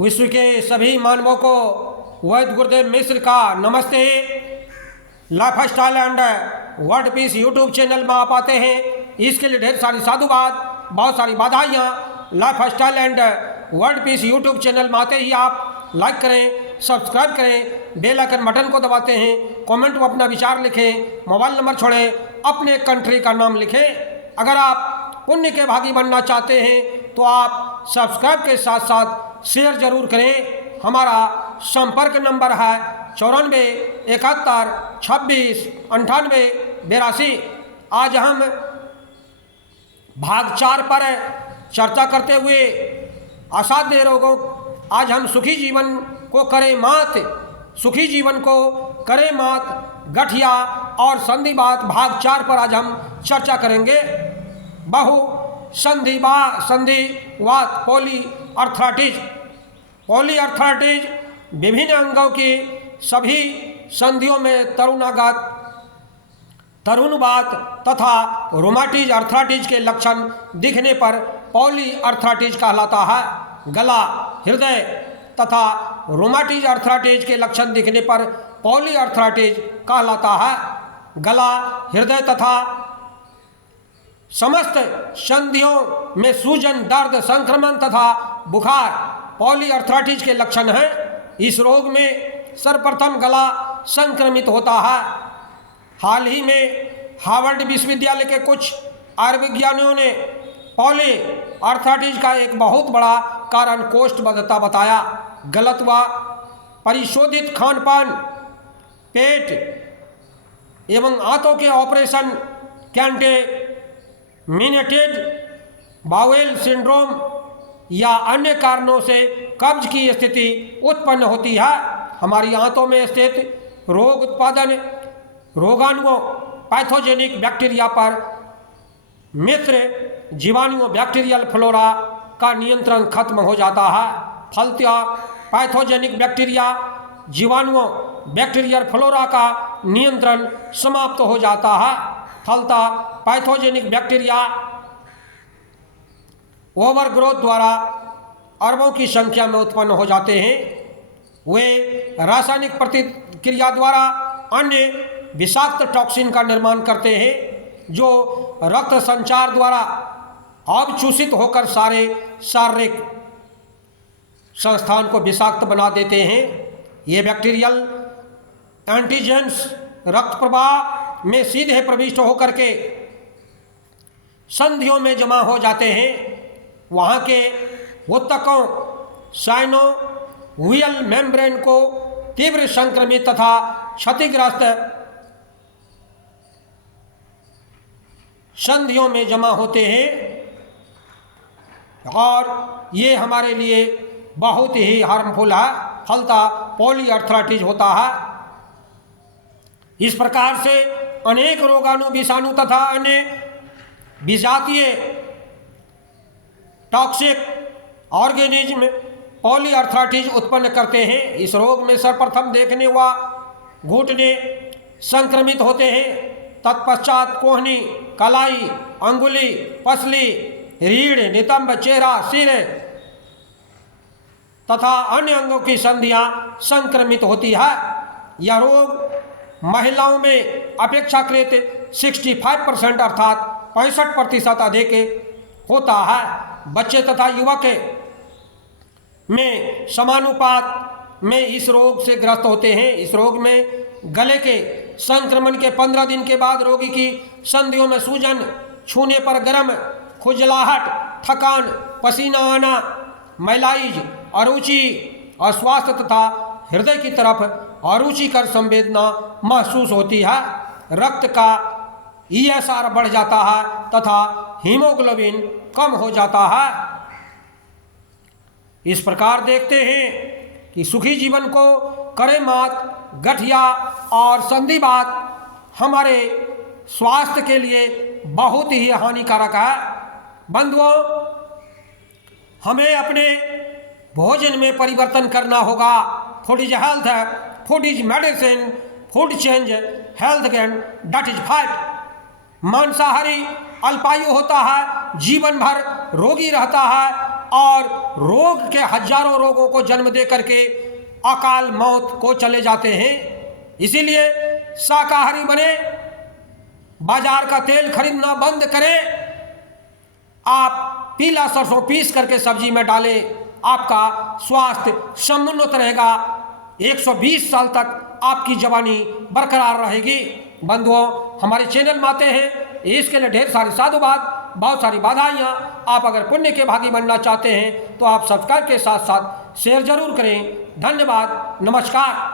विश्व के सभी मानवों को वैद्य गुरुदेव मिश्र का नमस्ते। Life style and world peace YouTube channel में आप आते हैं, इसके लिए ढेर सारी साधुवाद, बहुत सारी बधाइयाँ। Life style and world peace YouTube channel में आते ही आप लाइक करें, सब्सक्राइब करें, बेल आइकन बटन को दबाते हैं, कमेंट में अपना विचार लिखें, मोबाइल नंबर छोड़ें, अपने कंट्री का नाम लिखें। अगर आप पुण्य के भागी बनना चाहते हैं तो आप सब्सक्राइब के साथ साथ शेयर जरूर करें। हमारा संपर्क नंबर है 94 71 26 98 82। आज हम भाग 4 पर चर्चा करते हुए असाध्य रोगों, आज हम सुखी जीवन को करें मात, सुखी जीवन को करें मात, गठिया और संधिवात भाग 4 पर आज हम चर्चा करेंगे। बहु संधिवात पॉलीआर्थराइटिस। पॉलीआर्थराइटिस विभिन्न अंगों की सभी संधियों में तरुणवात तथा रोमाटिज अर्थराइटिस के लक्षण दिखने पर पॉलीआर्थराइटिस कहलाता है। गला, हृदय तथा रोमाटिज अर्थराइटिस के लक्षण दिखने पर पॉलीआर्थराइटिस कहलाता है। गला, हृदय तथा समस्त संधियों में सूजन, दर्द, संक्रमण तथा बुखार पॉलीआर्थराइटिस के लक्षण हैं। इस रोग में सर्वप्रथम गला संक्रमित होता है। हाल ही में हार्वर्ड विश्वविद्यालय के कुछ आयुर्विज्ञानियों ने पॉलीआर्थराइटिस का एक बहुत बड़ा कारण कोष्ठबद्धता बताया। गलत व परिशोधित खानपान, पेट एवं आंतों के ऑपरेशन, कंटेमिनेटेड बाउल सिंड्रोम या अन्य कारणों से कब्ज की स्थिति उत्पन्न होती है। हमारी आंतों में स्थित रोग उत्पादन रोगाणुओं, पैथोजेनिक बैक्टीरिया पर मित्र जीवाणुओं, बैक्टीरियल फ्लोरा का नियंत्रण खत्म हो जाता है। फलतः पैथोजेनिक बैक्टीरिया, जीवाणुओं, बैक्टीरियल फ्लोरा का नियंत्रण समाप्त हो जाता है। फलतः पैथोजेनिक बैक्टीरिया ओवरग्रोथ द्वारा अरबों की संख्या में उत्पन्न हो जाते हैं। वे रासायनिक प्रतिक्रिया द्वारा अन्य विषाक्त टॉक्सिन का निर्माण करते हैं जो रक्त संचार द्वारा अवशोषित होकर सारे शारीरिक संस्थान को विषाक्त बना देते हैं। ये बैक्टीरियल एंटीजेंस रक्त प्रवाह में सीधे प्रविष्ट होकर के संधियों में जमा हो जाते हैं। वहाँ के ऊतकों, साइनोवियल मेम्ब्रेन को तीव्र संक्रमित तथा क्षतिग्रस्त संधियों में जमा होते हैं और ये हमारे लिए बहुत ही हार्मफुल है। फलतः पॉलीआर्थराइटिस होता है। इस प्रकार से अनेक रोगाणु, विषाणु तथा अन्य विजातीय टॉक्सिक ऑर्गेनिज्म पॉलीआर्थराइटिस उत्पन्न करते हैं। इस रोग में सर्वप्रथम देखने व घुटने संक्रमित होते हैं। तत्पश्चात कोहनी, कलाई, अंगुली, पसली, रीढ़, नितंब, चेहरा, सिर तथा अन्य अंगों की संधियां संक्रमित होती है। यह रोग महिलाओं में अपेक्षाकृत 65% अर्थात 65% अधिक होता है। बच्चे तथा युवक में समानुपात में इस रोग से ग्रस्त होते हैं। इस रोग में गले के संक्रमण के 15 दिन के बाद रोगी की संधियों में सूजन, छूने पर गर्म, खुजलाहट, थकान, पसीना आना, मैलाइज, अरुचि, अस्वास्थ्य तथा हृदय की तरफ अरुचिकर संवेदना महसूस होती है। रक्त का ESR बढ़ जाता है तथा हीमोग्लोबिन कम हो जाता है। इस प्रकार देखते हैं कि सुखी जीवन को करें मात, गठिया और संधिवात हमारे स्वास्थ्य के लिए बहुत ही हानिकारक है। बंधुओं, हमें अपने भोजन में परिवर्तन करना होगा। Food is health, food is medicine, food change health and that is fat. मांसाहारी अल्पायु होता है, जीवन भर रोगी रहता है और रोग के हजारों रोगों को जन्म दे करके अकाल मौत को चले जाते हैं। इसीलिए शाकाहारी बने, बाजार का तेल खरीदना बंद करें, आप पीला सरसों पीस करके सब्जी में डालें, आपका स्वास्थ्य समुन्नत रहेगा। 120 साल तक आपकी जवानी बरकरार रहेगी। बंधुओं, हमारे चैनल में आते हैं, इसके लिए ढेर सारी साधुवाद, बहुत सारी बधाइयाँ। आप अगर पुण्य के भागी बनना चाहते हैं तो आप सब्सक्राइब के साथ साथ शेयर जरूर करें। धन्यवाद, नमस्कार।